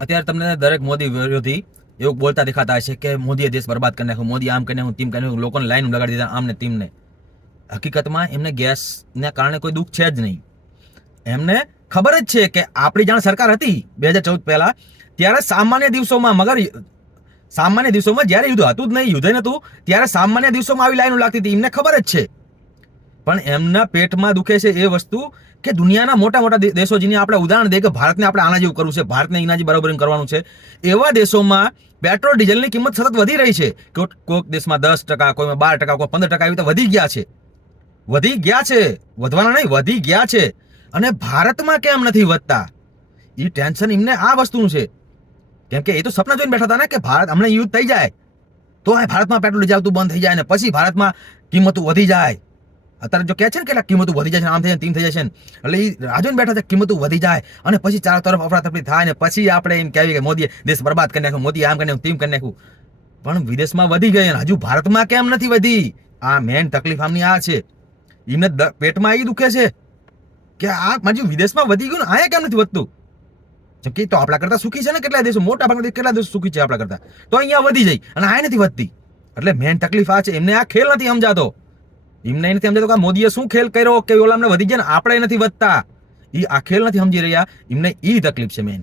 અત્યારે તમને દરેક મોદી વિરોધી એવું બોલતા દેખાતા હશે કે મોદીએ દેશ બરબાદ કરી નાખ્યો, મોદી આમ કરી નાખ્યું, તેમ કરી નાખ્યું, લોકોને લાઈન લગાડી દીધા આમને તેમને. હકીકતમાં એમને ગેસના કારણે કોઈ દુઃખ છે જ નહીં. એમને ખબર જ છે કે આપણી જાણ સરકાર હતી 2014 પહેલા, ત્યારે સામાન્ય દિવસોમાં, મગર સામાન્ય દિવસોમાં જ્યારે યુદ્ધ હતું જ નહીં, યુદ્ધ નહોતું, ત્યારે સામાન્ય દિવસોમાં આવી લાઈનો લાગતી હતી. એમને ખબર જ છે, પણ એમના પેટમાં દુખે છે એ વસ્તુ કે દુનિયાના મોટા મોટા દેશો જેને આપણે ઉદાહરણ દે કે ભારતને આપણે આના જેવું કરવું છે, ભારતને એના જેવું બરાબર કરવાનું છે, એવા દેશોમાં પેટ્રોલ ડીઝલની કિંમત સતત વધી રહી છે. કોઈક દેશમાં 10%, કોઈમાં 12%, કોઈ 15% એવી રીતે વધી ગયા છે. વધવાના નહીં, વધી ગયા છે. અને ભારતમાં કેમ નથી વધતા, એ ટેન્શન એમને આ વસ્તુનું છે. કેમ કે એ તો સપના જોઈને બેઠા હતા ને કે ભારત હમણાં યુદ્ધ થઈ જાય તો ભારતમાં પેટ્રોલ ડીઝલ આવતું બંધ થઈ જાય ને પછી ભારતમાં કિંમતો વધી જાય. અત્યારે જો કહે છે ને કેટલાક કિંમતો વધી જાય છે, આમ થઈ જાય, તેમ થઈ જાય છે, એટલે એ રાહ જોઈને બેઠા છે કિંમતો વધી જાય અને પછી ચારો તરફ અફરાતફરી થાય ને પછી આપણે એમ કહેવી કે મોદીએ દેશ બરબાદ કરી નાખ્યો, મોદી આમ કરી નાખ્યું, તેમ કરી નાખ્યું. પણ વિદેશમાં વધી ગઈ અને હજુ ભારતમાં કેમ નથી વધી? આ મેન તકલીફ આમની આ છે. એમને પેટમાં એ દુખે છે કે આ હજુ વિદેશમાં વધી ગયું ને અહીંયા કેમ નથી વધતું? કે તો આપણા કરતા સુખી છે ને કેટલા દેશો, મોટા ભાગના કેટલા દેશો સુખી છે આપણા કરતા, તો અહીંયા વધી જાય અને આ નથી વધતી. એટલે મેન તકલીફ આ છે. એમને આ ખેલ નથી સમજાતો. એમને નથી સમજાતો કે મોદીએ શું ખેલ કર્યો કે ઓલા અમને વધી ગયા ને આપણે નથી વધતા. એ આ ખેલ નથી સમજી રહ્યા. એમને એ તકલીફ છે મેન.